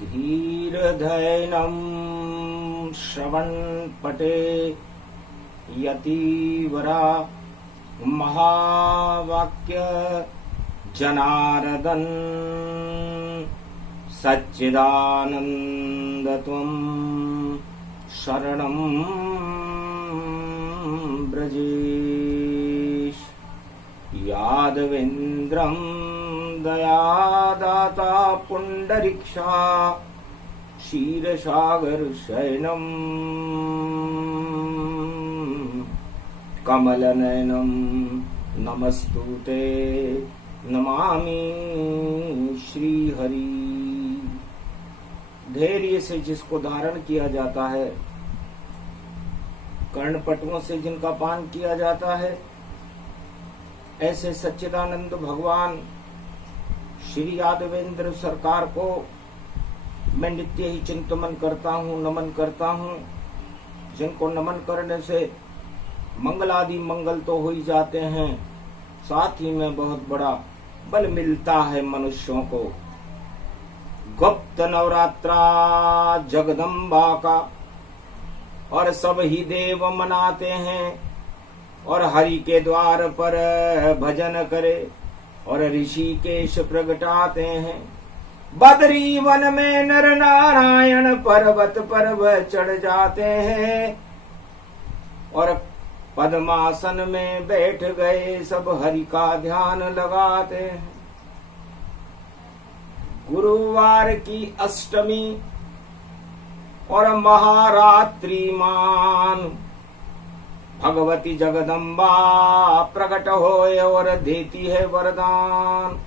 धीरधैनं श्रवणपटे यतिवरा महावाक्य जनार्दन सच्चिदानन्दत्वं शरणं ब्रजेश। यादवेन्द्रं दयादाता पुण्डरीक्षा क्षीरसागर शयनं कमलनयनं नमस्तुते नमामि श्रीहरि। धैर्य से जिसको धारण किया जाता है, कर्णपटुओं से जिनका पान किया जाता है, ऐसे सच्चिदानंद भगवान श्री यादवेंद्र सरकार को मैं नित्य ही चिंतन करता हूँ, नमन करता हूँ। जिनको नमन करने से मंगलादि मंगल तो हो ही जाते हैं, साथ ही में बहुत बड़ा बल मिलता है मनुष्यों को। गुप्त नवरात्रा जगदम्बा का और सब ही देव मनाते हैं, और हरि के द्वार पर भजन करे और ऋषिकेश प्रगटाते हैं। बदरी वन में नर नारायण पर्वत पर चढ़ जाते हैं, और पद्मासन में बैठ गए सब हरि का ध्यान लगाते हैं। गुरुवार की अष्टमी और महारात्रि मान भगवती जगदम्बा प्रकट होए और देती है वरदान।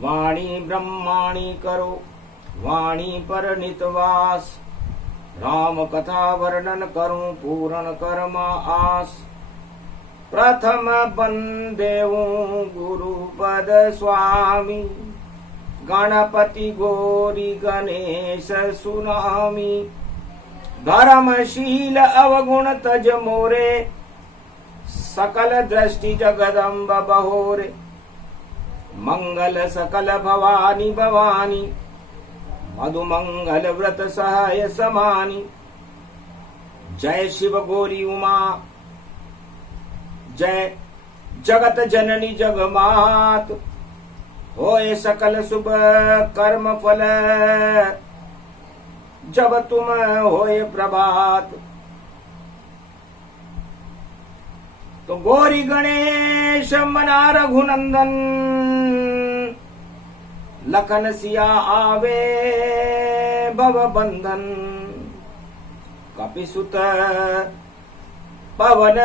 वाणी ब्रह्माणी करो वाणी पर नितवास, राम कथा वर्णन करूं पूर्ण कर्म आस। प्रथम बंदेऊं गुरुपद स्वामी, गणपति गौरी गणेश सुनामी। धर्मशील अवगुण तज मोरे, सकल दृष्टि जगदम्ब बहोरे। मंगल सकल भवानी भवानी, मधुमंगल व्रत सहाय समानी। जय शिव गौरी उमा, जय जगत जननी जगमात। होए सकल शुभ कर्म फल, जब तुम होए प्रभात। तो गौरी गणेश मना रघुनंदन, लखन सिया आवे भव बंधन। कपिसुत पवन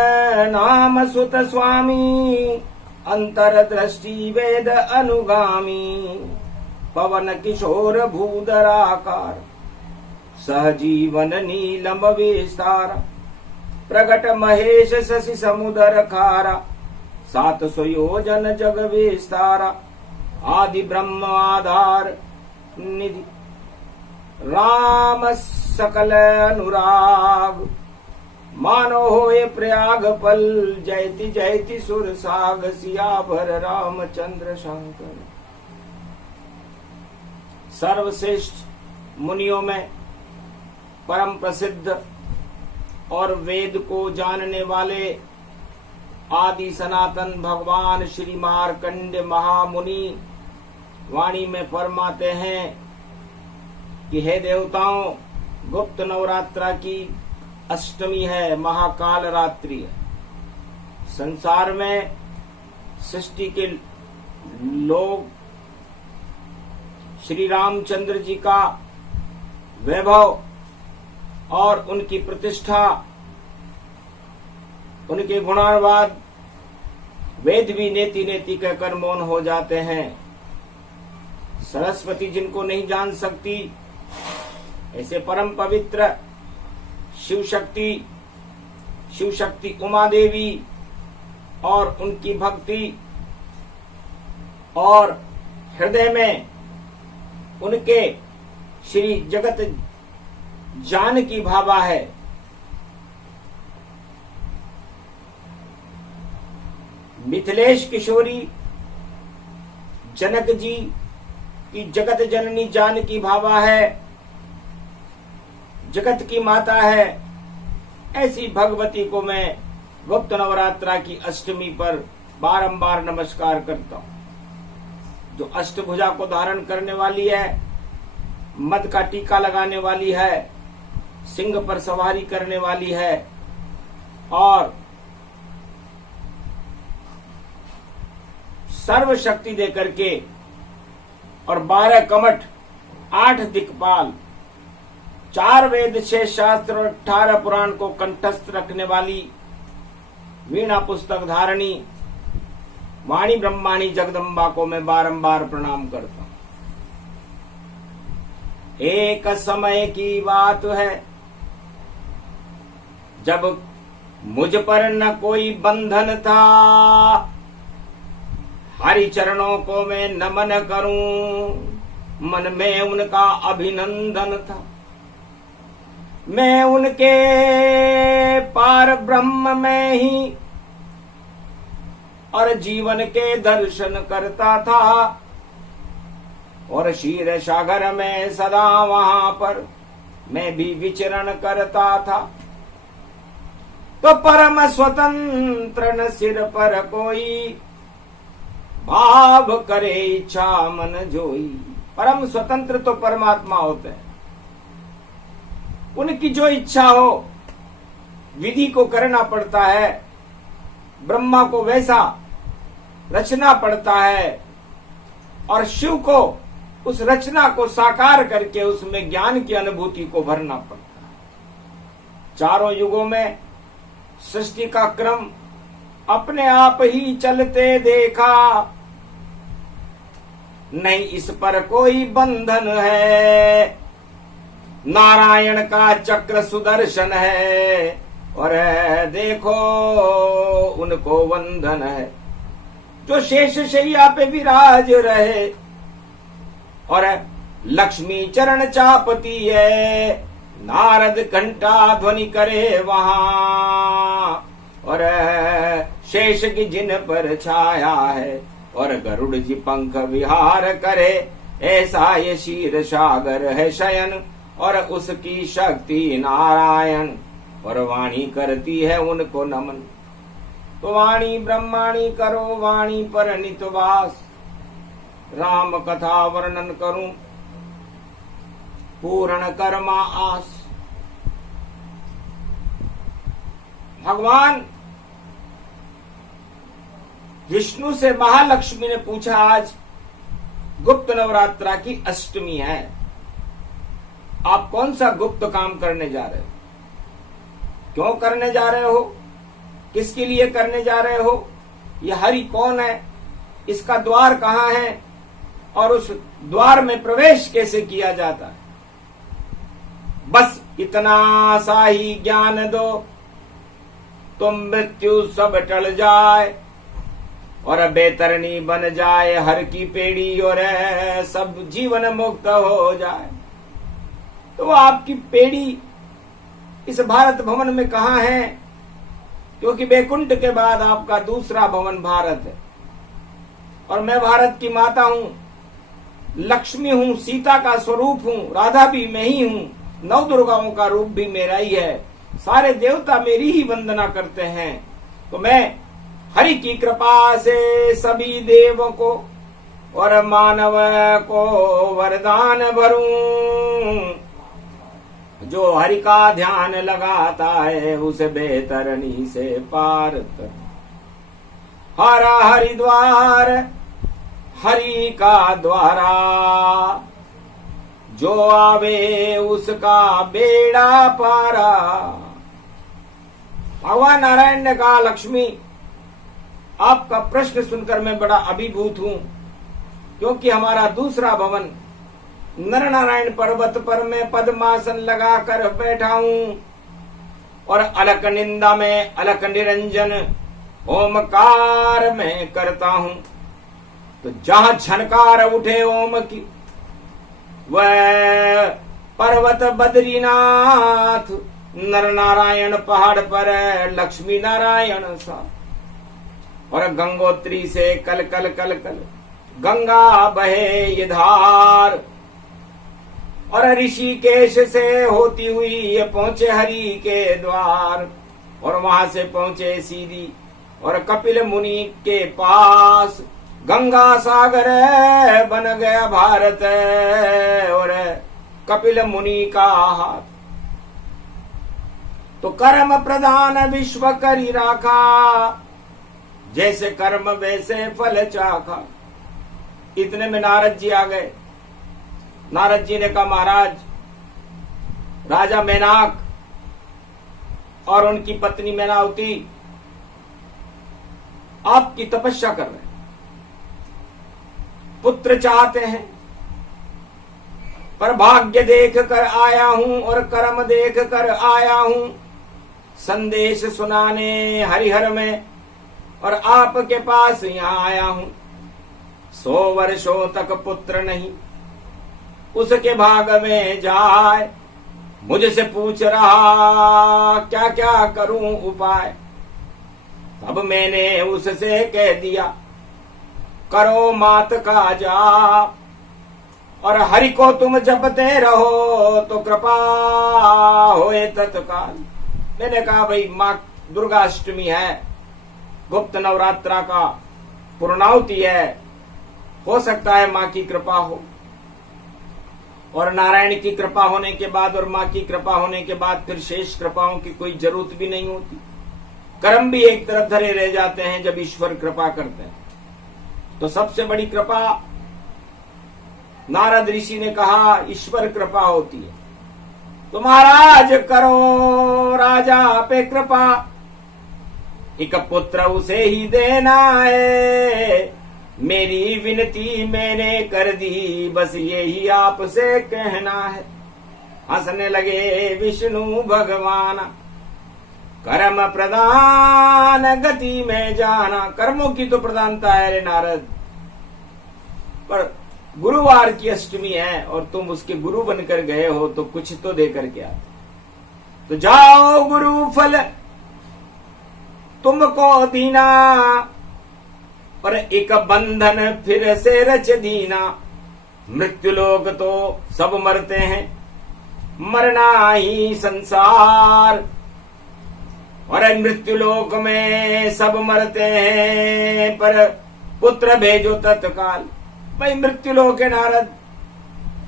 नाम सुत स्वामी, अंतर दृष्टि वेद अनुगामी। पवन किशोर भूधराकार, सहजीवन नीलम विस्तार। प्रगट महेश शशि समुदर खारा, 700 योजन जग विस्तारा। आदि ब्रह्म आधार निधि, राम सकल अनुराग। मानो होए प्रयाग पल, जयति जयति सुर साग। सियावर रामचंद्र शंकर। सर्वश्रेष्ठ मुनियों में परम प्रसिद्ध और वेद को जानने वाले आदि सनातन भगवान श्री मार्कंड महामुनि वाणी में फरमाते हैं कि हे देवताओं, गुप्त नवरात्रा की अष्टमी है, महाकाल रात्रि है। संसार में सृष्टि के लोग श्री रामचंद्र जी का वैभव और उनकी प्रतिष्ठा, उनके गुणानुवाद वेद भी नेति नेति कहकर मौन हो जाते हैं। सरस्वती जिनको नहीं जान सकती, ऐसे परम पवित्र शिव शक्ति उमा देवी और उनकी भक्ति और हृदय में उनके श्री जगत जानकी भाभा है। मिथिलेश किशोरी जनक जी कि जगत जननी जानकी भावा है, जगत की माता है, ऐसी भगवती को मैं गुप्त नवरात्रा की अष्टमी पर बारंबार नमस्कार करता हूं। जो अष्टभुजा को धारण करने वाली है, मद का टीका लगाने वाली है, सिंह पर सवारी करने वाली है और सर्व शक्ति देकर के और 12 कमठ, 8 दिक्पाल, 4 वेद, 6 शास्त्र और 18 पुराण को कंठस्थ रखने वाली वीणा पुस्तक धारणी वाणी ब्रह्माणी जगदम्बा को मैं बारंबार प्रणाम करता हूं। एक समय की बात है जब मुझ पर न कोई बंधन था, हरि चरणों को मैं नमन करूं, मन में उनका अभिनंदन था। मैं उनके पार ब्रह्म में ही और जीवन के दर्शन करता था और क्षीर सागर में सदा वहां पर मैं भी विचरण करता था। तो परम स्वतंत्र न सिर पर कोई, भाव करे इच्छा मन जोई। परम स्वतंत्र तो परमात्मा होते हैं, उनकी जो इच्छा हो विधि को करना पड़ता है, ब्रह्मा को वैसा रचना पड़ता है और शिव को उस रचना को साकार करके उसमें ज्ञान की अनुभूति को भरना पड़ता है। चारों युगों में सृष्टि का क्रम अपने आप ही चलते देखा, नहीं इस पर कोई बंधन है। नारायण का चक्र सुदर्शन है और देखो उनको वंदन है। जो शेष शैया पे विराज रहे और लक्ष्मी चरण चापती है, नारद घंटा ध्वनि करे वहां और शेष की जिन पर छाया है और गरुड़ जी पंख विहार करे। ऐसा ये क्षीर सागर है शयन और उसकी शक्ति नारायण और वाणी करती है उनको नमन। तो वाणी ब्रह्माणी करो, वाणी पर नितवास, राम कथा वर्णन करूं पूर्ण कर्मा आस। भगवान विष्णु से महालक्ष्मी ने पूछा, आज गुप्त नवरात्रा की अष्टमी है, आप कौन सा गुप्त काम करने जा रहे हो? क्यों करने जा रहे हो? किसके लिए करने जा रहे हो? यह हरि कौन है? इसका द्वार कहाँ है और उस द्वार में प्रवेश कैसे किया जाता है? बस इतना सा ही ज्ञान दो तो मृत्यु सब टल जाए और बेतरनी बन जाए हर की पेड़ी और सब जीवन मुक्त हो जाए। तो आपकी पेड़ी इस भारत भवन में कहाँ है? क्योंकि बैकुंठ के बाद आपका दूसरा भवन भारत है और मैं भारत की माता हूं, लक्ष्मी हूं, सीता का स्वरूप हूं, राधा भी मैं ही हूं, 9 दुर्गाओं का रूप भी मेरा ही है, सारे देवता मेरी ही वंदना करते हैं। तो मैं हरि की कृपा से सभी देवों को और मानव को वरदान भरूं। जो हरि का ध्यान लगाता है उसे बेतरनी से पार कर। हरा हरिद्वार हरि का द्वारा, जो आवे उसका बेड़ा पारा। भगवान नारायण ने कहा, लक्ष्मी आपका प्रश्न सुनकर मैं बड़ा अभिभूत हूं, क्योंकि हमारा दूसरा भवन नर नारायण पर्वत पर मैं पद्मासन लगाकर बैठा हूं और अलक निंदा में अलक निरंजन ओमकार में करता हूं। तो जहां झनकार उठे ओम की वह पर्वत बद्रीनाथ, नर नारायण पहाड़ पर लक्ष्मी नारायण सा और गंगोत्री से कल कल कल कल गंगा बहे ये धार। और ऋषिकेश से होती हुई ये पहुंचे हरि के द्वार, और वहां से पहुंचे सीधी और कपिल मुनि के पास। गंगा सागर बन गया भारत और कपिल मुनि का हाथ। तो कर्म प्रधान विश्व करी राखा, जैसे कर्म वैसे फल चाखा। इतने में नारद जी आ गए। नारद जी ने कहा, महाराज, राजा मेनाक और उनकी पत्नी मैनावती आपकी तपस्या कर रहे हैं, पुत्र चाहते हैं, पर भाग्य देख कर आया हूं और कर्म देख कर आया हूं संदेश सुनाने हरिहर में, और आपके पास यहां आया हूं। 100 वर्षों तक पुत्र नहीं उसके भाग में जाए। मुझसे पूछ रहा क्या क्या करूं उपाय। तब मैंने उससे कह दिया, करो मात का जाप, और हरि को तुम जपते रहो तो कृपा होए तत्काल। मैंने कहा, भाई माँ दुर्गा अष्टमी है, गुप्त नवरात्रा का पूर्णाहुति है, हो सकता है माँ की कृपा हो। और नारायण की कृपा होने के बाद और माँ की कृपा होने के बाद फिर शेष कृपाओं की कोई जरूरत भी नहीं होती। कर्म भी एक तरफ धरे रह जाते हैं जब ईश्वर कृपा करते हैं। तो सबसे बड़ी कृपा नारद ऋषि ने कहा ईश्वर कृपा होती है। तो महाराज करो राजा पे कृपा, एक पुत्र उसे ही देना है। मेरी विनती मैंने कर दी, बस यही आपसे कहना है। हंसने लगे विष्णु भगवान, कर्म प्रदान गति में जाना। कर्मों की तो प्रधानता है रे नारद, पर गुरुवार की अष्टमी है और तुम उसके गुरु बनकर गए हो तो कुछ तो देकर के आते। तो जाओ गुरु फल तुमको दीना, और एक बंधन फिर से रच दीना। मृत्यु लोग तो सब मरते हैं, मरना ही संसार, और मृत्यु लोक में सब मरते हैं, पर पुत्र भेजो तत्काल। भाई मृत्यु लोक है नारद,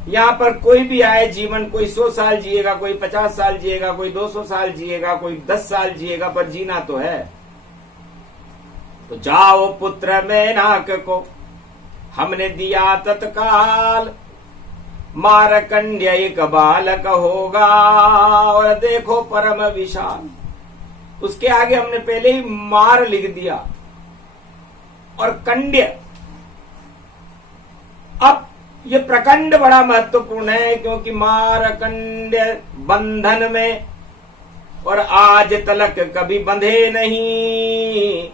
यहाँ पर कोई भी आए जीवन, कोई 100 साल जिएगा, कोई 50 साल जिएगा, कोई 200 साल जिएगा, कोई 10 साल जिएगा, पर जीना तो है। तो जाओ पुत्र मेनाक को हमने दिया तत्काल, मारकंड्य एक बालक होगा और देखो परम विशाल। उसके आगे हमने पहले ही मार लिख दिया और कंड्य। अब ये प्रकंड बड़ा महत्वपूर्ण है, क्योंकि मारकंड्य बंधन में और आज तलक कभी बंधे नहीं,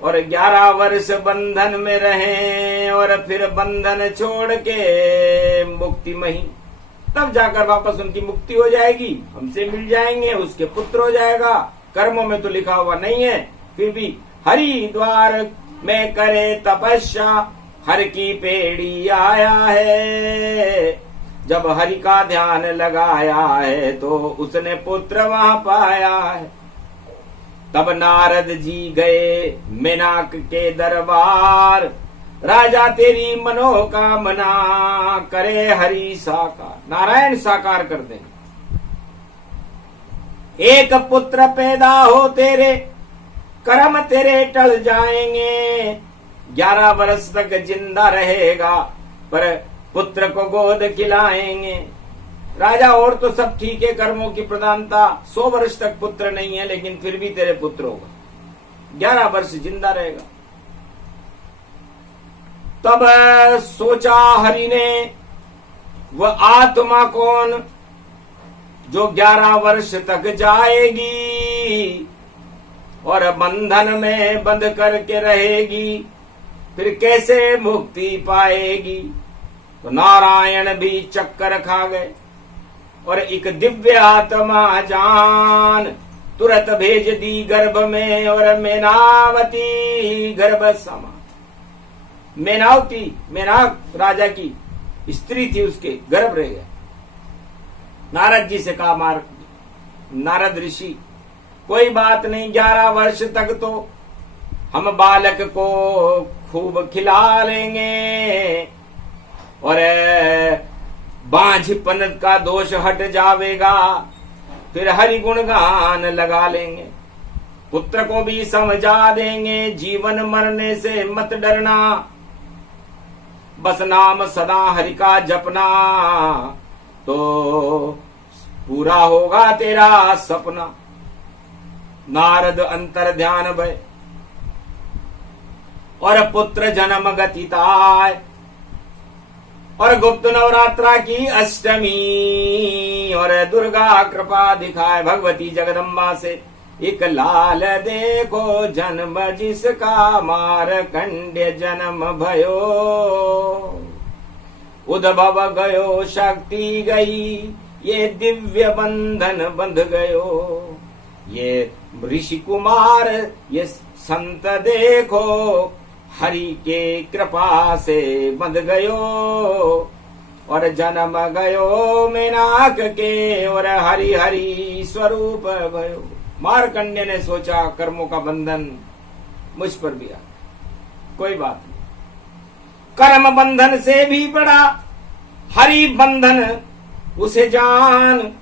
और 11 वर्ष बंधन में रहे और फिर बंधन छोड़ के मुक्ति मही, तब जाकर वापस उनकी मुक्ति हो जाएगी, हमसे मिल जाएंगे, उसके पुत्र हो जाएगा। कर्मों में तो लिखा हुआ नहीं है, फिर भी हरिद्वार में करे तपस्या, हर की पेड़ी आया है। जब हरि का ध्यान लगाया है तो उसने पुत्र वहां पाया है। तब नारद जी गए मेनाक के दरबार, राजा तेरी मनोकामना करे हरि साकार। नारायण साकार कर देंगे। एक पुत्र पैदा हो तेरे, कर्म तेरे टल जाएंगे। 11 वर्ष तक जिंदा रहेगा, पर पुत्र को गोद खिलाएंगे। राजा और तो सब ठीक है, कर्मों की प्रधानता, 100 वर्ष तक पुत्र नहीं है, लेकिन फिर भी तेरे पुत्र होगा, 11 वर्ष जिंदा रहेगा। तब सोचा हरि ने, वह आत्मा कौन जो 11 वर्ष तक जाएगी और बंधन में बंद करके रहेगी, फिर कैसे मुक्ति पाएगी। तो नारायण भी चक्कर खा गए और एक दिव्य आत्मा जान तुरंत भेज दी गर्भ में, और मेनावती गर्भ समा। मेनाक राजा की स्त्री थी, उसके गर्भ रह गया। नारद जी से कहा नारद ऋषि, कोई बात नहीं, 11 वर्ष तक तो हम बालक को खूब खिला लेंगे और बांझपन का दोष हट जावेगा, फिर हरि गुणगान लगा लेंगे, पुत्र को भी समझा देंगे, जीवन मरने से मत डरना, बस नाम सदा हरि का जपना, तो पूरा होगा तेरा सपना। नारद अंतर ध्यान भय और पुत्र जन्म गतिताय, और गुप्त नवरात्रा की अष्टमी और दुर्गा कृपा दिखाए, भगवती जगदम्बा से एक लाल देखो जन्म जिसका मारकंड्य जन्म भयो, उद्भव गयो शक्ति गई, ये दिव्य बंधन बंध गयो, ये ऋषि कुमार ये संत देखो हरि के कृपा से बंध गयो, और जन्म गयो मेनाक के, और हरि हरि स्वरूप भयो। मारकंड्य ने सोचा कर्मों का बंधन मुझ पर भी आ, कोई बात नहीं, कर्म बंधन से भी बड़ा हरि बंधन उसे जान,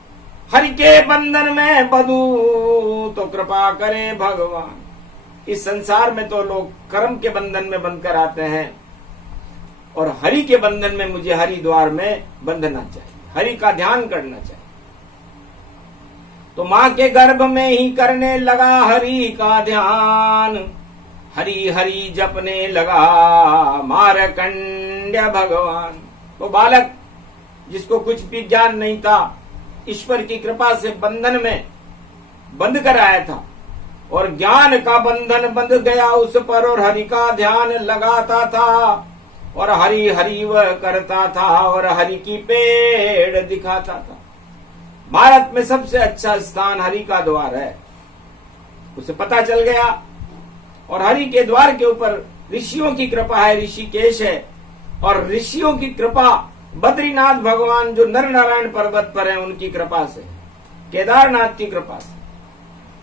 हरि के बंधन में बंधू तो कृपा करे भगवान। इस संसार में तो लोग कर्म के बंधन में बंधकर आते हैं, और हरि के बंधन में मुझे हरि द्वार में बंधना चाहिए, हरि का ध्यान करना चाहिए। तो मां के गर्भ में ही करने लगा हरि का ध्यान, हरि हरि जपने लगा मारकंड्य भगवान। तो बालक जिसको कुछ भी ज्ञान नहीं था, ईश्वर की कृपा से बंधन में बंध कर आया था, और ज्ञान का बंधन बंध गया उस पर, और हरि का ध्यान लगाता था, और हरि हरि वह करता था, और हरि की पेड़ दिखाता था। भारत में सबसे अच्छा स्थान हरि का द्वार है, उसे पता चल गया, और हरि के द्वार के ऊपर ऋषियों की कृपा है, ऋषिकेश है, और ऋषियों की कृपा बद्रीनाथ भगवान जो नर नारायण पर्वत पर है उनकी कृपा से, केदारनाथ की कृपा से।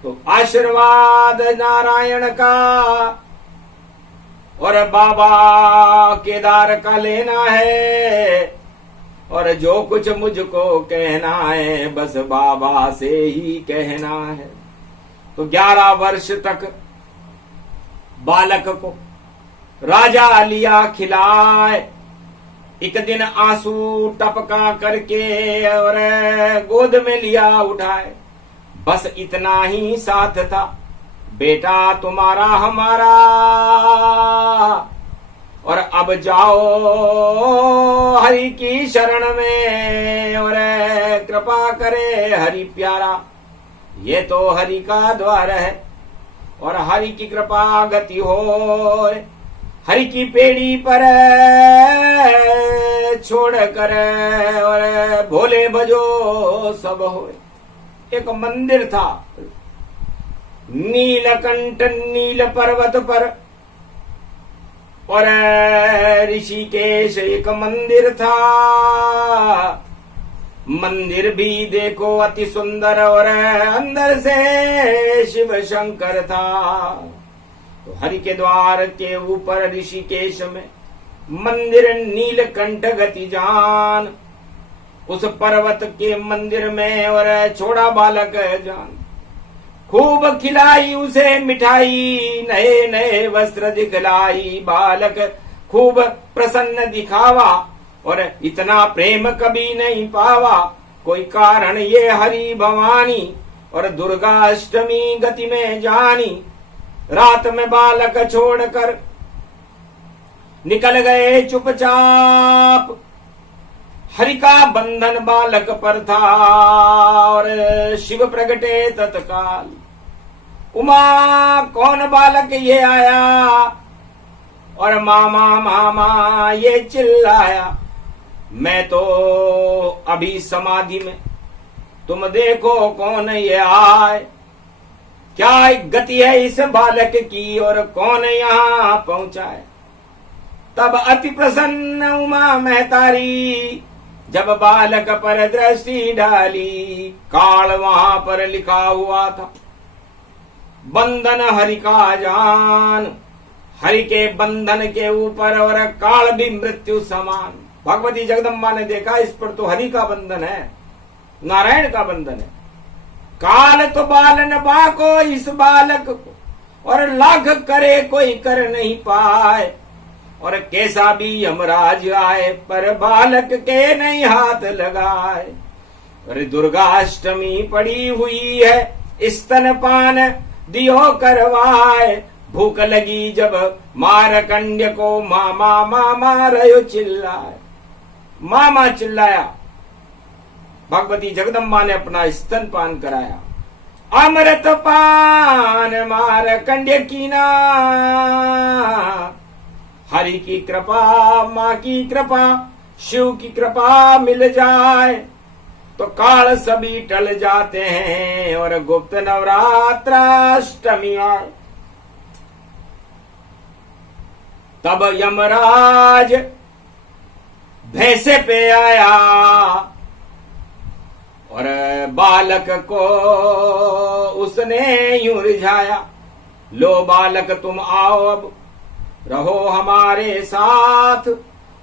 तो आशीर्वाद नारायण का और बाबा केदार का लेना है, और जो कुछ मुझको कहना है बस बाबा से ही कहना है। तो 11 वर्ष तक बालक को राजा लिया खिलाए, एक दिन आंसू टपका करके और गोद में लिया उठाए, बस इतना ही साथ था, बेटा तुम्हारा हमारा, और अब जाओ हरि की शरण में, और कृपा करे हरि प्यारा, ये तो हरि का द्वार है, और हरि की कृपा गति हो, हरि की पेड़ी पर छोड़ कर और भोले भजो सब होए। एक मंदिर था नीलकंठ नील पर्वत पर, और ऋषिकेश एक मंदिर था, मंदिर भी देखो अति सुंदर, और अंदर से शिव शंकर था। तो हरि के द्वार के ऊपर ऋषिकेश में मंदिर नीलकंठ गति जान, उस पर्वत के मंदिर में और छोड़ा बालक जान, खूब खिलाई उसे मिठाई, नए नए वस्त्र दिखलाई, बालक खूब प्रसन्न दिखावा, और इतना प्रेम कभी नहीं पावा, कोई कारण ये हरि भवानी, और दुर्गा अष्टमी गति में जानी। रात में बालक छोड़कर निकल गए चुपचाप, हरि का बंधन बालक पर था, और शिव प्रगटे तत्काल। उमा कौन बालक ये आया, और मामा मामा ये चिल्लाया, मैं तो अभी समाधि में, तुम देखो कौन ये आए, क्या गति है इस बालक की, और कौन यहाँ पहुंचा है। तब अति प्रसन्न उमा महतारी, जब बालक पर दृष्टि डाली। काल वहां पर लिखा हुआ था, बंधन हरि का जान। हरि के बंधन के ऊपर और काल भी मृत्यु समान। भगवती जगदम्बा ने देखा इस पर तो हरि का बंधन है, नारायण का बंधन है। काल तो बालन बाको इस बालक को, और लाख करे कोई कर नहीं पाए। और कैसा भी यमराज आए, पर बालक के नहीं हाथ लगाए। और दुर्गाष्टमी पड़ी हुई है, स्तनपान दियो करवाए। भूख लगी जब मारकंड्य को, मामा मामा रयो चिल्लाए। मामा चिल्लाया, भगवती जगदम्बा ने अपना स्तनपान कराया। अमृत पान मारकंड्य कीना, हरि की कृपा माँ की कृपा शिव की कृपा मिल जाए तो काल सभी टल जाते हैं और गुप्त नवरात्राष्टमी आए। तब यमराज भैंसे पे आया और बालक को उसने यूं रिझाया, लो बालक तुम आओ अब रहो हमारे साथ,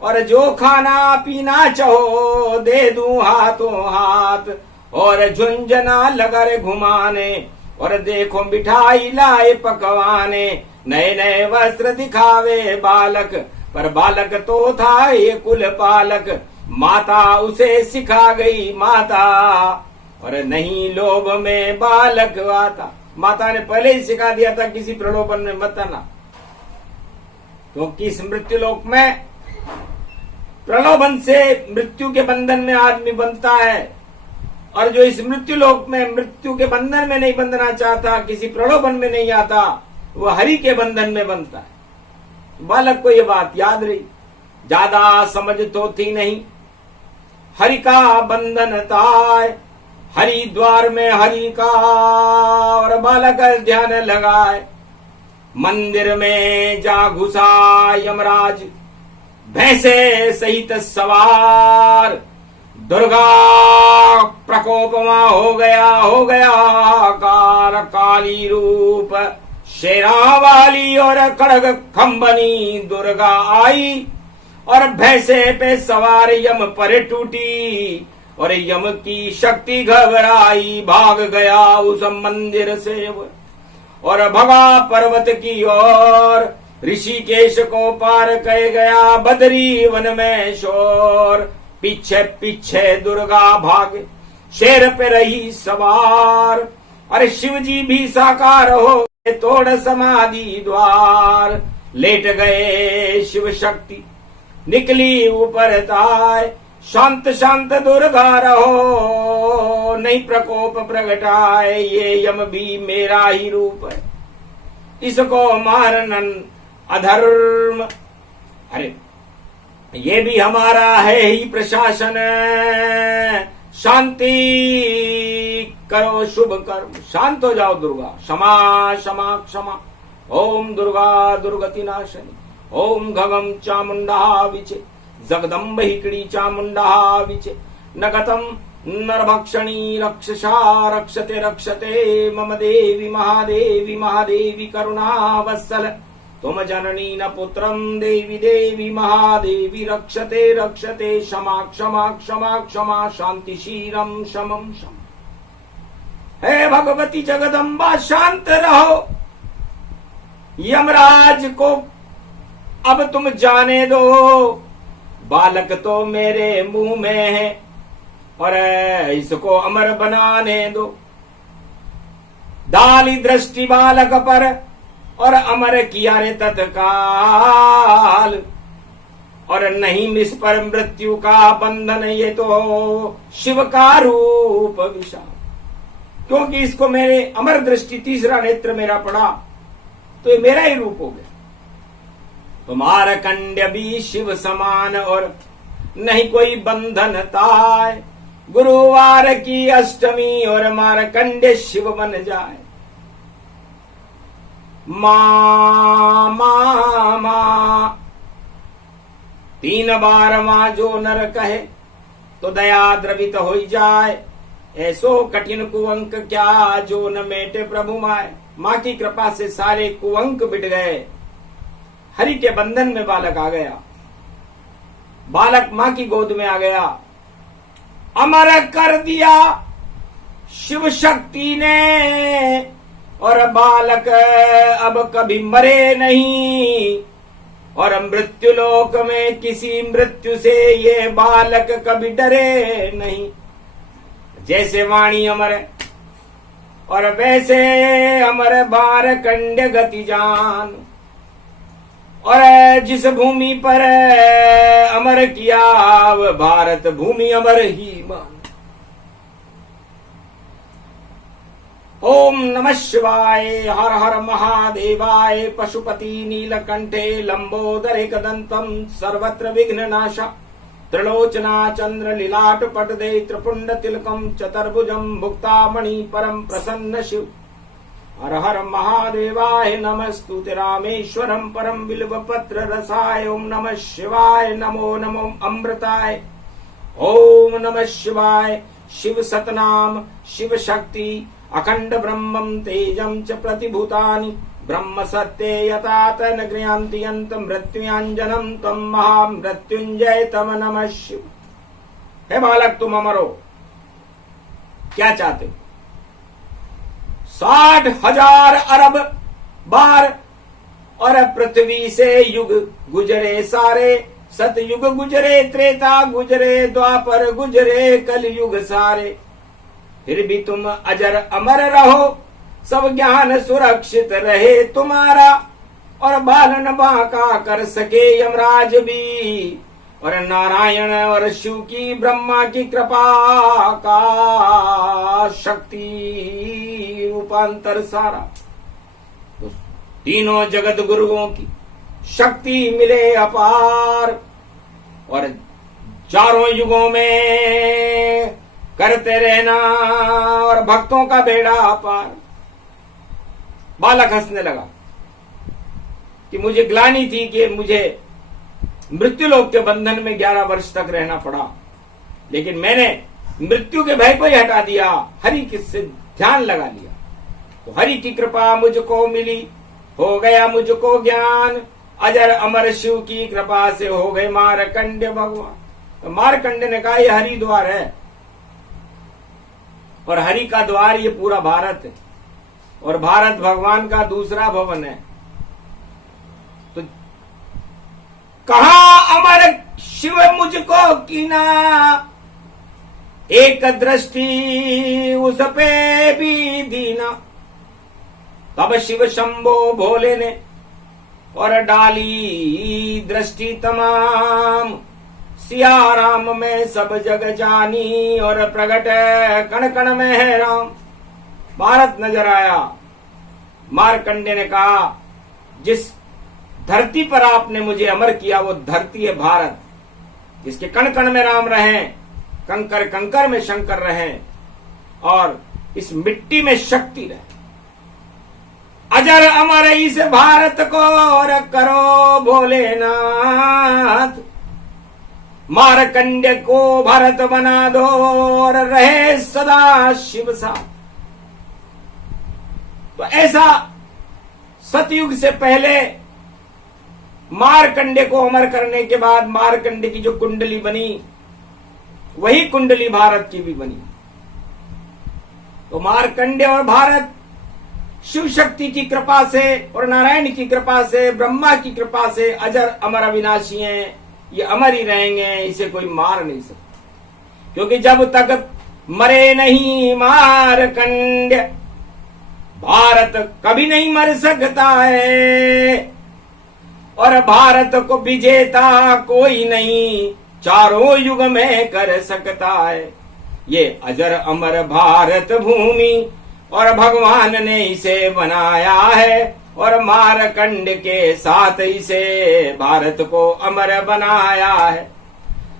और जो खाना पीना चाहो दे दूं हाथों हाथ। और झुंझुना लगर घुमाने और देखो मिठाई लाए पकवाने, नए नए वस्त्र दिखावे बालक, पर बालक तो था ये कुल पालक। माता उसे सिखा गई माता, और नहीं लोभ में बालक आता। माता ने पहले ही सिखा दिया था किसी प्रलोभन में मत आना, क्योंकि इस मृत्यु लोक में प्रलोभन से मृत्यु के बंधन में आदमी बनता है, और जो इस मृत्यु लोक में मृत्यु के बंधन में नहीं बंधना चाहता, किसी प्रलोभन में नहीं आता, वो हरि के बंधन में बनता है। बालक को ये बात याद रही, ज्यादा समझ तो थी नहीं। हरि का बंधन ताय, हरिद्वार में हरि का, और बालक ध्यान लगाए। मंदिर में जा घुसा यमराज, भैंसे सहित सवार। दुर्गा प्रकोपमा हो गया कार काली रूप, शेरा वाली और खड़ग खंबनी दुर्गा आई, और भैंसे पे सवार यम पर टूटी, और यम की शक्ति घबराई, भाग गया उस मंदिर से और भगा पर्वत की ओर। ऋषिकेश को पार कर गया, बदरी वन में शोर। पीछे पीछे दुर्गा भागे, शेर पे रही सवार, और शिव जी भी साकार हो गए, तोड़ समाधि द्वार। लेट गए शिव शक्ति, निकली ऊपर ताय, शांत शांत दुर्गा रहो, नहीं प्रकोप प्रगटाए, ये यम भी मेरा ही रूप है, इसको मारनन अधर्म। अरे ये भी हमारा है ही प्रशासन, शांति करो शुभ कर्म। शांत हो जाओ दुर्गा, क्षमा क्षमा क्षमा। ओम दुर्गा दुर्गति नाशनी, ओम घगम चामुंडा विचे, जगदम्ब हिकड़ी चामुंडा विचे। नगतम नरभक्षणी रक्षसा रक्षते रक्षते, मम देवी महादेवी महादेवी करुणावत्सल। तुम जननी न पुत्रम देवी देवी महादेवी, रक्षते रक्षते क्षमा क्षमा क्षमा क्षमा, शांति शीरम शमम शम। हे भगवती जगदम्बा शांत रहो, यमराज को अब तुम जाने दो। बालक तो मेरे मुंह में है, और इसको अमर बनाने दो। डाली दृष्टि बालक पर और अमर किया रे तत्काल, और नहीं मिस पर मृत्यु का बंधन, ये तो शिव का रूप विशाल। क्योंकि इसको मेरे अमर दृष्टि, तीसरा नेत्र मेरा पड़ा, तो ये मेरा ही रूप हो गया। तो मारकंड्य भी शिव समान, और नहीं कोई बंधन ताय। गुरुवार की अष्टमी और मारकंड्य शिव बन जाए। माँ माँ माँ 3 बार माँ जो नर कहे तो दया द्रवित हो जाए, ऐसो कठिन कुअंक क्या जो न मेटे प्रभु माए। माँ की कृपा से सारे कुअंक मिट गए। हरि के बंधन में बालक आ गया, बालक माँ की गोद में आ गया। अमर कर दिया शिव शक्ति ने, और बालक अब कभी मरे नहीं, और मृत्यु लोक में किसी मृत्यु से ये बालक कभी डरे नहीं। जैसे वाणी अमर और वैसे अमर बारकंड गति जान, और जिस भूमि पर अमर किया वह भारत भूमि अमर ही मान। ओम नमः शिवाय। हर हर महादेवाय। पशुपति नीलकंठे लंबोदरे कदंतम सर्वत्र विघ्न नाशा, त्रिलोचना चंद्र लीलाट पटदे त्रिपुंड तिलकम चतुर्भुजम भुक्तामणि परम प्रसन्न शिव। हर हर महादेवाय। नमस्तुते रामेश्वरम परम बिल्व पत्र रसाय। ओम नमः शिवाय। नमो नमो अमृताय। ओम नमः शिवाय। शिव सतनाम शिव शक्ति अखंड ब्रह्मं तेजं च प्रतिभूतानि, ब्रह्म सत्ये यतात न गृह्णन्ति यन्त मृत्युञ्जनं तम महामृत्युंजय तम नमः शिव। हे बालक, तुम अमर हो, क्या चाहते हो? 60,000 अरब बार और पृथ्वी से युग गुजरे सारे, सतयुग गुजरे त्रेता गुजरे द्वापर गुजरे कलयुग सारे, फिर भी तुम अजर अमर रहो, सब ज्ञान सुरक्षित रहे तुम्हारा, और बालन बांका कर सके यमराज भी, और नारायण और शिव की ब्रह्मा की कृपा का शक्ति रूपांतर सारा। तो तीनों जगत गुरुओं की शक्ति मिले अपार, और चारों युगों में करते रहना और भक्तों का बेड़ा अपार। बालक हंसने लगा कि मुझे ग्लानि थी कि मुझे मृत्युलोक के बंधन में 11 वर्ष तक रहना पड़ा, लेकिन मैंने मृत्यु के भय को ही हटा दिया, हरि किससे ध्यान लगा लिया, तो हरि की कृपा मुझको मिली, हो गया मुझको ज्ञान, अजर अमर शिव की कृपा से हो गए मारकंड भगवान। तो मारकंड ने कहा यह हरि द्वार है, और हरि का द्वार ये पूरा भारत है, और भारत भगवान का दूसरा भवन है। तो कहा अमर शिव मुझको कीना, एक दृष्टि उस पे भी दीना। तब शिव शंभो भोले ने और डाली दृष्टि तमाम, सिया राम में सब जग जानी, और प्रगट कण कण में है राम। भारत नजर आया। मारकंडे ने कहा जिस धरती पर आपने मुझे अमर किया वो धरती है भारत, जिसके कण कण में राम रहें, कंकर कंकर में शंकर रहें, और इस मिट्टी में शक्ति रहे। अजर अमर इस भारत को और करो भोलेनाथ, मारकंडे को भारत बना दो और रहे सदा शिव साथ। तो ऐसा सतयुग से पहले मारकंडे को अमर करने के बाद मारकंडे की जो कुंडली बनी वही कुंडली भारत की भी बनी। तो मारकंडे और भारत शिव शक्ति की कृपा से और नारायण की कृपा से, ब्रह्मा की कृपा से अजर अमर अविनाशी हैं। ये अमर ही रहेंगे, इसे कोई मार नहीं सकता, क्योंकि जब तक मरे नहीं मारकंड भारत कभी नहीं मर सकता है, और भारत को विजेता कोई नहीं चारों युग में कर सकता है। ये अजर अमर भारत भूमि और भगवान ने इसे बनाया है, और मारकंड के साथ इसे भारत को अमर बनाया है।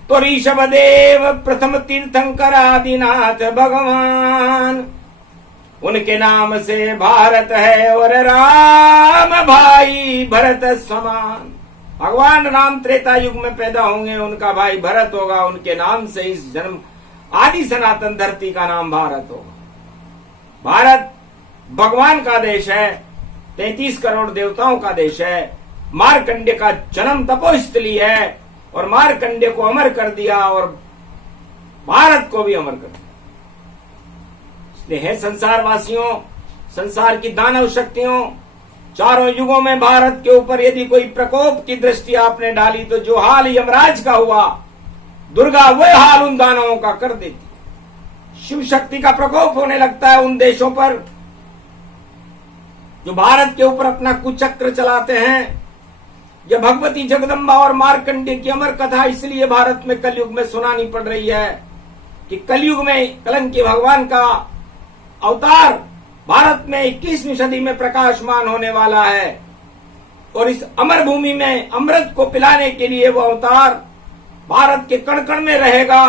तो ऋषभ देव प्रथम तीर्थंकर आदिनाथ भगवान, उनके नाम से भारत है, और राम भाई भरत समान। भगवान राम त्रेता युग में पैदा होंगे, उनका भाई भरत होगा, उनके नाम से इस जन्म आदि सनातन धरती का नाम भारत होगा। भारत भगवान का देश है, 33 करोड़ देवताओं का देश है, मार्कंडे का जन्म तपोस्थली है और मार्कंडे को अमर कर दिया और भारत को भी अमर कर दिया। इसलिए है संसार वासियों, संसार की दानव शक्तियों, चारों युगों में भारत के ऊपर यदि कोई प्रकोप की दृष्टि आपने डाली तो जो हाल यमराज का हुआ, दुर्गा वह हाल उन दानवों का कर देती है। शिव शक्ति का प्रकोप होने लगता है उन देशों पर जो भारत के ऊपर अपना कुचक्र चलाते हैं। यह भगवती जगदम्बा और मार्कंडे की अमर कथा इसलिए भारत में कलयुग में सुनानी पड़ रही है कि कलयुग में कलंकी भगवान का अवतार भारत में 21वीं सदी में प्रकाशमान होने वाला है और इस अमर भूमि में अमृत को पिलाने के लिए वो अवतार भारत के कण कण में रहेगा,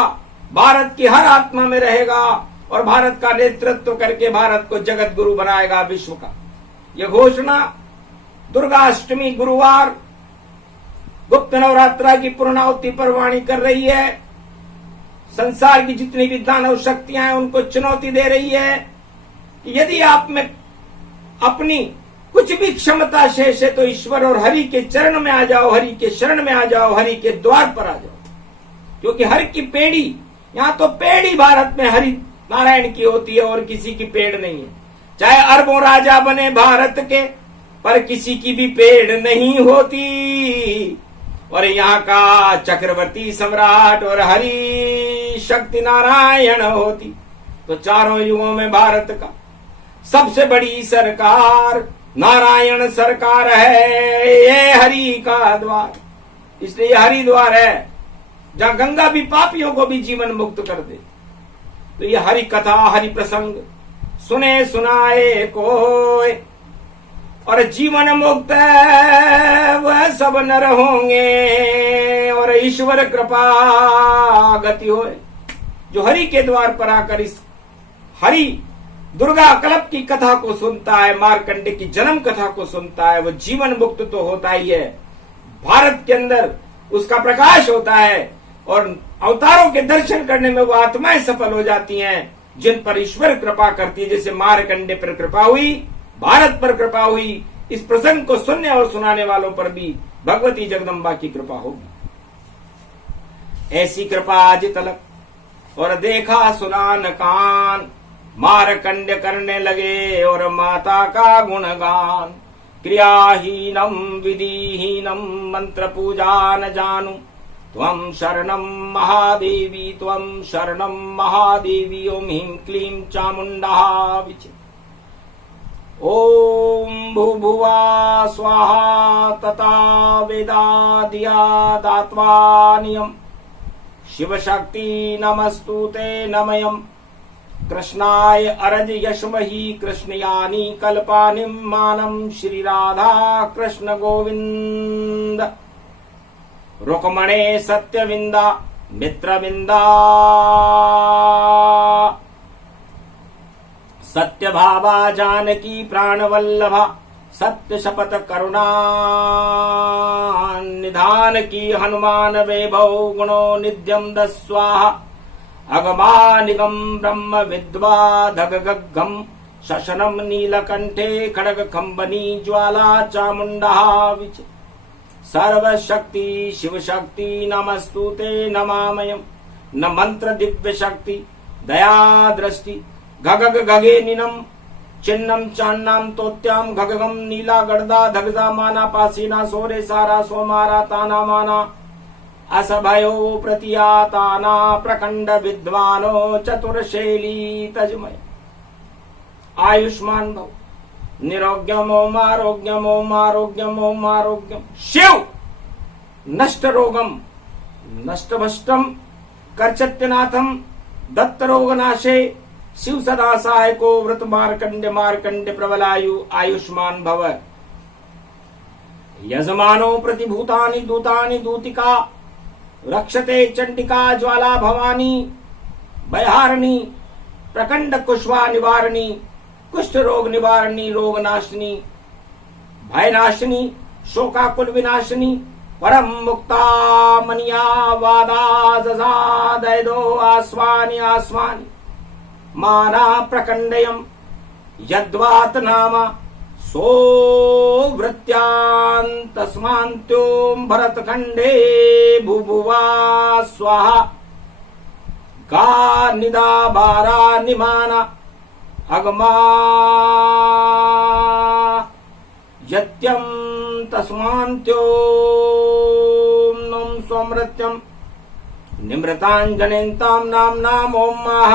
भारत की हर आत्मा में रहेगा और भारत का नेतृत्व करके भारत को जगत गुरु बनाएगा विश्व का। यह घोषणा दुर्गाष्टमी गुरुवार गुप्त नवरात्रा की पूर्णाहुति पर वाणी कर रही है। संसार की जितनी भी दानव शक्तियां हैं उनको चुनौती दे रही है कि यदि आप में अपनी कुछ भी क्षमता शेष है तो ईश्वर और हरि के चरण में आ जाओ, हरि के शरण में आ जाओ, हरि के द्वार पर आ जाओ, क्योंकि हरि की पेड़ी, यहां तो पेड़ी भारत में हरि नारायण की होती है और किसी की पेड़ नहीं है। चाहे अरबों राजा बने भारत के, पर किसी की भी पेड़ नहीं होती। और यहाँ का चक्रवर्ती सम्राट और हरि शक्ति नारायण होती तो चारों युगों में भारत का सबसे बड़ी सरकार नारायण सरकार है। ये हरि का द्वार, इसलिए हरि द्वार है जहां गंगा भी पापियों को भी जीवन मुक्त कर दे। तो ये हरि कथा, हरि प्रसंग सुने सुनाए कोई और जीवन मुक्त वह सब नर होंगे और ईश्वर कृपा गति होए। जो हरि के द्वार पर आकर इस हरि दुर्गा कल्प की कथा को सुनता है, मार्कंडे की जन्म कथा को सुनता है, वो जीवन मुक्त तो होता ही है, भारत के अंदर उसका प्रकाश होता है और अवतारों के दर्शन करने में वो आत्माएं सफल हो जाती हैं जिन पर ईश्वर कृपा करती है। जैसे मार्कंडे पर कृपा हुई, भारत पर कृपा हुई, इस प्रसंग को सुनने और सुनाने वालों पर भी भगवती जगदम्बा की कृपा होगी। ऐसी कृपा आज तलक और देखा सुना न कान, मारकंड करने लगे और माता का गुणगान। क्रियाहीनम विधिहीनम मंत्र पूजा न जानू, त्वं शरणं महादेवी त्वं शरणं महादेवी। ओम ह्रीं क्लीं चामुंडा विचे। ओम भूभुवा स्वाहा तथा वेदादिया दात्वानियम। शिव शक्ति नमस्तुते नमयम्। कृष्णाय अरज यशमहि कृष्णयानी कल्पानि मानम। श्री राधा कृष्ण गोविंद। रुक्मणे सत्यविंदा मित्रविंदा। सत्य भावा जानकी प्राणवल्लभा। सत्य शपथ करुणा निधान की हनुमान वैभव गुणो नित्यम दस्वाहा। अगमानिगम ब्रह्म विद्वा धगगम शशनम नीलकंठे खड़ग खंबनी ज्वाला चामुंडा विच। सर्वशक्ति शिव शक्ति नमस्तुते नमामयम्। न मंत्र दिव्य शक्ति दया दृष्टि घगग गगे निनम। चिन्नम चान्नाम तोत्याम घगगम नीला गड़दा धगजा माना पासीना सोरे सारा सोमारा ताना माना। असभयो प्रतियाताना प्रखंड विद्वानो चतुर्शैली तजमय। आयुष्मान भव। निरोग्यम ओम आरोग्यम ओम आरोग्यम ओम आरोग्यम। शिव नष्ट रोगम नष्ट भष्टम करचत्यनाथम दत्त रोगनाशे। शिव सदा सहायको व्रत मार्कंडे मार्कंडे प्रबलायु आयुष्मान भव। यजमानो प्रतिभूतानि दूतानि दूतिका। रक्षते चंडिका ज्वाला भवानी। भयहारिणी प्रखंड कुष्वा निवारणी। कुष्ठ रोग निवारणी रोग नाशिनी। भय नाशिनी शोकाकुल विनाशिनी। परम मुक्ता मनिया वादा जजादो आस्वानि आस्वानि माना प्रकंडयम यद्वात नामा सो वृत्यांतस्मान्त्यों भरतखंडे भुभुवा स्वाहा गा निदा बारा निमाना अगमा यत्यं तस्मान्त्यों नं स्वमृत्यं निमृताञ्जनेन्तां नाम्नाम् ॐ माह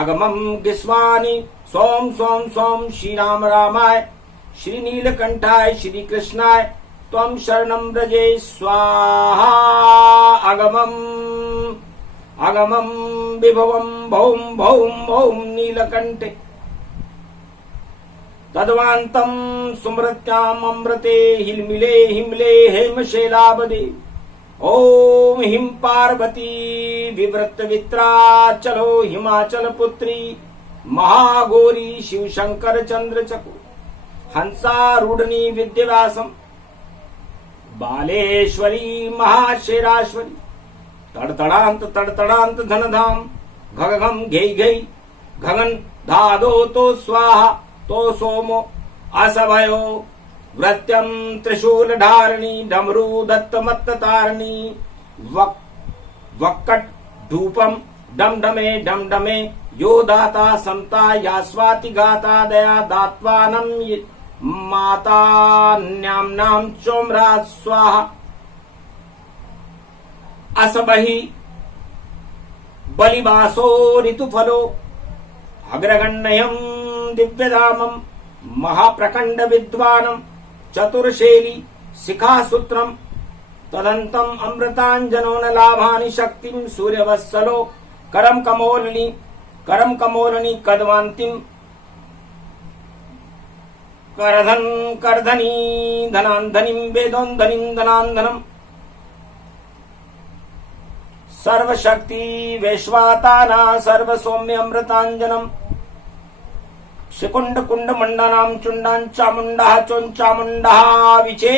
अगमं गिस्वानि सोम सोम सोम श्री राम रामाय श्री नीलकंठाय श्री कृष्णाय त्वं शरणं व्रजे स्वाहा अगमं अगमं विभवं भौम भौम भौम नीलकंठे तद्वान्तं सुमृत्याम् अमृते हिलमिले हिमले हेमशैलाबदे ओम हिम पार्वती विवृत वित्रा चलो हिमाचल पुत्री महागौरी शिव शंकर चंद्र चको हंसारूढ़नी विद्याव्यासम बालेश्वरी महाशेराश्वरी तड़तड़ांत धनधाम घगघम घै घै घगन धादो तो स्वाहा तो सोमो असभयो व्रत्यम त्रिशूल धारणी डमरू दत्त मत्त तारणी वक्कट धूपम डमडमे डमडमे यो दाता समता या स्वाति गाता दया दात्वानम माता न्याम्नाम चोमराज स्वाहा असबहि बलिवासो ऋतुफलो अग्रगण्यम दिव्यधामम महाप्रकंड विद्वानम चतुर्शैली शिखासूत्रम तदंतम अमृतांजनो न लाभानि शक्तिम सूर्यवत्सलो करम कमोलनी कदवांतिम करधन करधनी धनांधनिम वेदोंधनिम धनांधनम सर्वशक्ति वैश्वाताना सर्वसौम्य अमृतांजनम शिकुंड कुंड मंडनाम चुंडां चामुंडा चोंचामुंडा विचे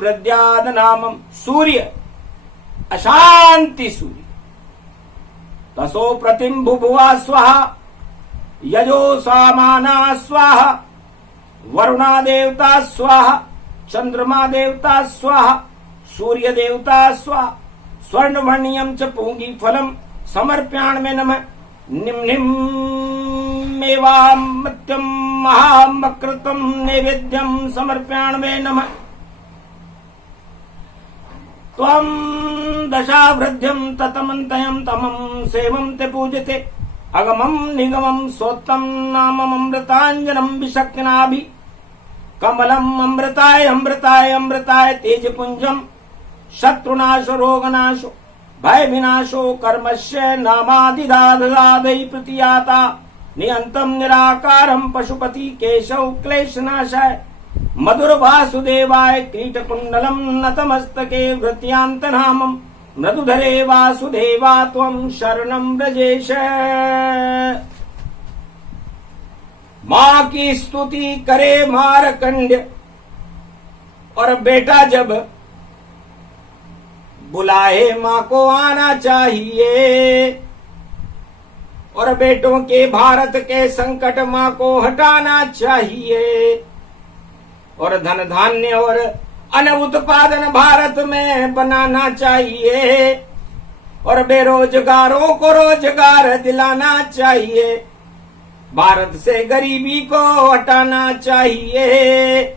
वृद्याद नामम सूर्य अशांति सूर्य तसो प्रतिम भुभुवा स्वाहा यजो सामाना स्वाहा वरुणा देवता स्वाहा चंद्रमा देवता स्वाहा सूर्य देवता स्वाहा स्वर्णवर्णीयम च पूंगी फलम समर्प्यामि नमः निम्निम मेवामृत्यं महामकृतं नैवेद्यं समर्प्यामि नमः त्वं दशावृद्ध्यं ततमन्तयं तमं सेवं ते पूजते अगमं निगमं सोत्तं नामम् अमृताञ्जनं विशक्तिनाभि कमलम् अमृताय अमृताय अमृताय तेजपुञ्जं शत्रुनाशो रोगनाशो भय विनाशो कर्मस्य नामादिदादय प्रतियाता नियंतम निराकारम पशुपति केशव क्लेशनाशाय मधुर वासुदेवाय कीटकुंडलम नतमस्तके वृत्यांत नामम मृदुधरे वासुदेवा त्वं शरणं व्रजेश। माँ की स्तुति करे मारकंड्य और बेटा जब बुलाए माँ को आना चाहिए और बेटों के भारत के संकट माँ को हटाना चाहिए और धन धान्य और अन्न उत्पादन भारत में बनाना चाहिए और बेरोजगारों को रोजगार दिलाना चाहिए। भारत से गरीबी को हटाना चाहिए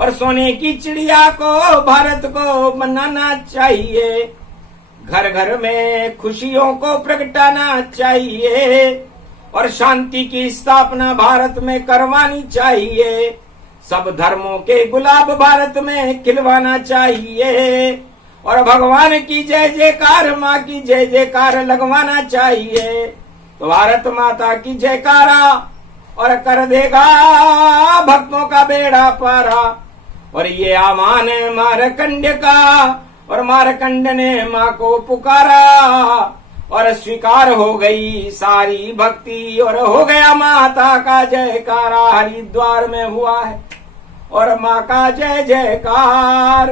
और सोने की चिड़िया को भारत को बनाना चाहिए। घर घर में खुशियों को प्रगटाना चाहिए और शांति की स्थापना भारत में करवानी चाहिए। सब धर्मों के गुलाब भारत में खिलवाना चाहिए और भगवान की जय जयकार माँ की जय जयकार लगवाना चाहिए। तो भारत माता की जयकारा और कर देगा भक्तों का बेड़ा पारा। और ये आह्वान है मारकंड्य का और मारकंड ने माँ को पुकारा और स्वीकार हो गई सारी भक्ति और हो गया माता का जयकारा। हरिद्वार में हुआ है और माँ का जय जयकार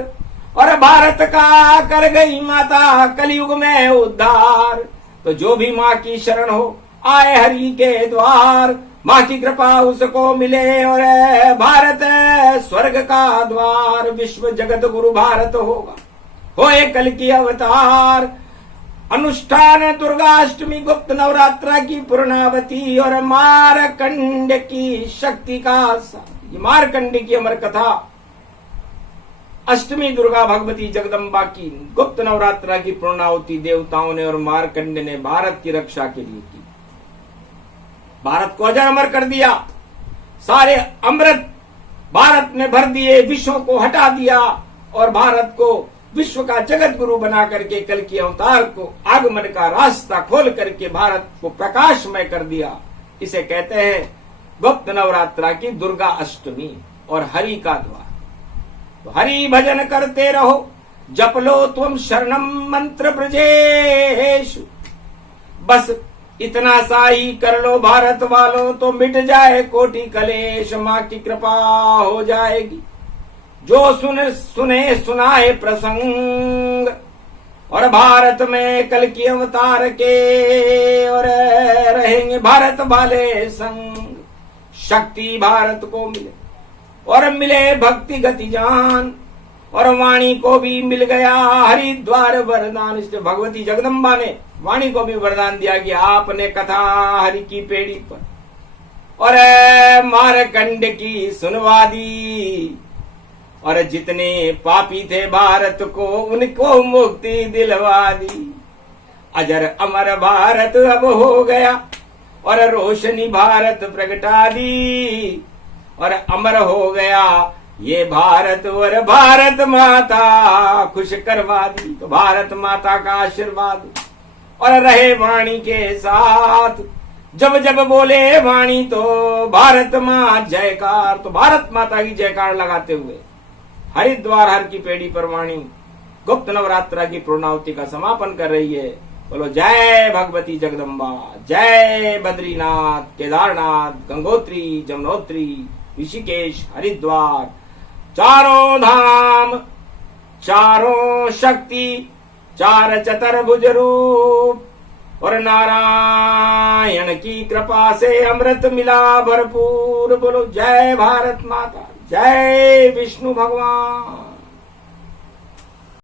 और भारत का कर गई माता कलयुग में उद्धार। तो जो भी माँ की शरण हो आए हरि के द्वार, माँ की कृपा उसको मिले और भारत स्वर्ग का द्वार। विश्व जगत गुरु भारत होगा, होए कल की अवतार। अनुष्ठान दुर्गाष्टमी गुप्त नवरात्रा की पूर्णावती और मारकंड की शक्ति का ये मारकंड की अमर कथा। अष्टमी दुर्गा भगवती जगदम्बा की गुप्त नवरात्रा की पूर्णावती देवताओं ने और मारकंड ने भारत की रक्षा के लिए की। भारत को अजर अमर कर दिया, सारे अमृत भारत में भर दिए, विश्व को हटा दिया और भारत को विश्व का जगत गुरु बना करके कल की अवतार को आगमन का रास्ता खोल करके भारत को प्रकाशमय कर दिया। इसे कहते हैं गुप्त नवरात्रा की दुर्गा अष्टमी और हरि का द्वार। तो हरि भजन करते रहो, जप लो तुम शरणम मंत्र ब्रजेश। बस इतना सा ही कर लो भारत वालों, तो मिट जाए कोटि कलेश। माँ की कृपा हो जाएगी, जो सुने सुनाए प्रसंग। और भारत में कल की अवतार के और रहेंगे भारत वाले संग। शक्ति भारत को मिले और मिले भक्ति गति जान, और वाणी को भी मिल गया हरिद्वार वरदान। इसलिए भगवती जगदम्बा ने वाणी को भी वरदान दिया कि आपने कथा हरि की पेड़ी पर और मारकंड की सुनवा दी। और जितने पापी थे भारत को उनको मुक्ति दिलवा दी। अजर अमर भारत अब हो गया और रोशनी भारत प्रगटा दी। और अमर हो गया ये भारत और भारत माता खुश करवा दी। तो भारत माता का आशीर्वाद और रहे वाणी के साथ। जब जब बोले वाणी तो भारत माँ जयकार। तो भारत माता की जयकार लगाते हुए हरिद्वार हर की पेड़ी पर वाणी गुप्त नवरात्रा की पूर्णावती का समापन कर रही है। बोलो जय भगवती जगदम्बा, जय बद्रीनाथ, केदारनाथ, गंगोत्री, जमुनोत्री, ऋषिकेश, हरिद्वार। चारों धाम, चारों शक्ति, चार चतुर्भुज रूप और नारायण की कृपा से अमृत मिला भरपूर। बोलो जय भारत माता, जय विष्णु भगवान।